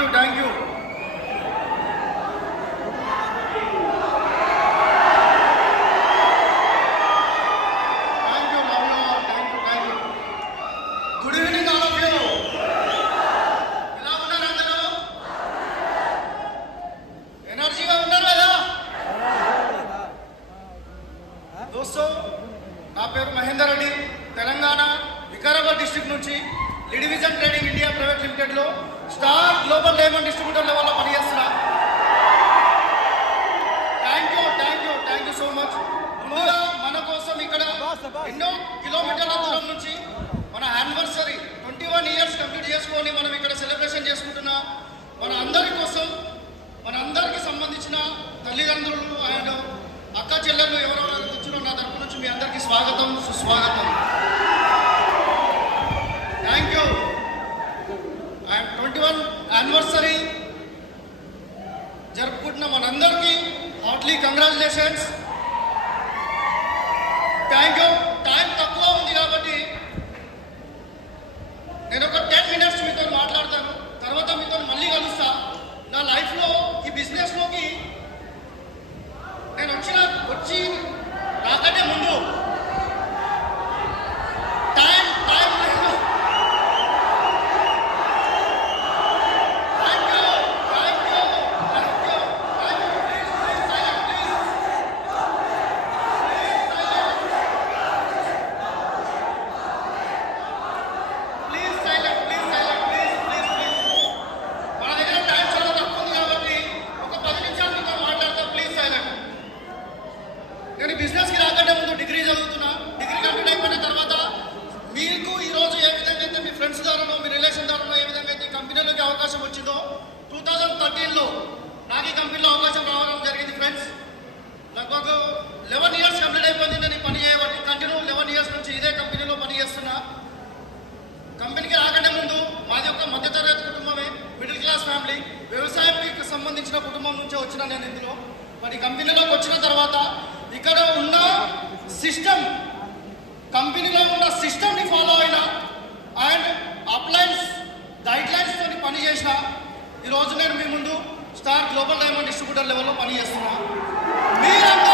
you. Good evening, all of you. ఎలా ఉన్నారు అందరూ? ఎనర్జీగా ఉన్నారు కదా? దోస్తో, నా పేరు మహేందర్ రెడ్డి, తెలంగాణ వికారాబాద్ డిస్ట్రిక్ట్ నుంచి లిడివిజన్ ట్రేడింగ్ ఇండియా ప్రైవేట్ లిమిటెడ్లో స్టార్ గ్లోబల్ డైమండ్ డిస్ట్రిబ్యూటర్ లెవెల్లో పనిచేస్తున్నా. Thank you so much. ముందుగా మన కోసం ఇక్కడ ఎన్నో కిలోమీటర్ల దూరం నుంచి మన యానివర్సరీ 21 ఇయర్స్ కంప్లీట్ చేసుకొని మనం ఇక్కడ సెలబ్రేషన్ చేసుకుంటున్నాం. మన అందరి కోసం, మన అందరికి సంబంధించిన తల్లిదండ్రులు అండ్ అక్క చెల్లెళ్ళు ఎవరెవరు కూర్చున్నారో నా తరపు నుంచి మీ అందరికీ స్వాగతం, సుస్వాగతం. Thank you. అండ్ 21 యానివర్సరీ జరుపుకుంటున్న మనందరికీ Hartley congratulations. Thank you. Time తక్కువ ఉంది కాబట్టి నేను ఒక 10 minutes మీతో మాట్లాడతాను, తర్వాత మీతో మళ్ళీ కలుస్తా. నా లైఫ్లో ఈ బిజినెస్లోకి నేను వచ్చి నాకంటే ముందు టైం లేదు. నేను బిజినెస్కి రాకంటే ముందు డిగ్రీ చదువుతున్నా. డిగ్రీ కంప్లీట్ అయిపోయిన తర్వాత మీకు ఈరోజు ఏ విధంగా అయితే మీ ఫ్రెండ్స్ ద్వారానో మీ రిలేషన్ ద్వారానో ఏ విధంగా అయితే ఈ కంపెనీలోకి అవకాశం వచ్చిందో 2013లో నాకు ఈ కంపెనీలో అవకాశం రావడం జరిగింది ఫ్రెండ్స్. లగ్భగ్ 11 ఇయర్స్ కంప్లీట్ అయిపోయింది నేను ఈ పని చేయబట్టి. కంటిన్యూ 11 ఇయర్స్ నుంచి ఇదే కంపెనీలో పని చేస్తున్నా. కంపెనీకి రాకంటే ముందు మాది ఒక మధ్యతరగతి కుటుంబమే, మిడిల్ క్లాస్ ఫ్యామిలీ, వ్యవసాయానికి సంబంధించిన కుటుంబం నుంచే వచ్చిన నేను ఇందులో. మరి కంపెనీలోకి వచ్చిన తర్వాత ఇక్కడ ఉన్న సిస్టమ్, కంపెనీలో ఉన్న సిస్టమ్ని ఫాలో అయినా అండ్ అప్లైన్స్ గైడ్లైన్స్తో పని చేసిన ఈరోజు నేను మీ ముందు స్టార్ గ్లోబల్ డైమండ్ డిస్ట్రిబ్యూటర్ లెవెల్లో పనిచేస్తున్నా. మీరందరూ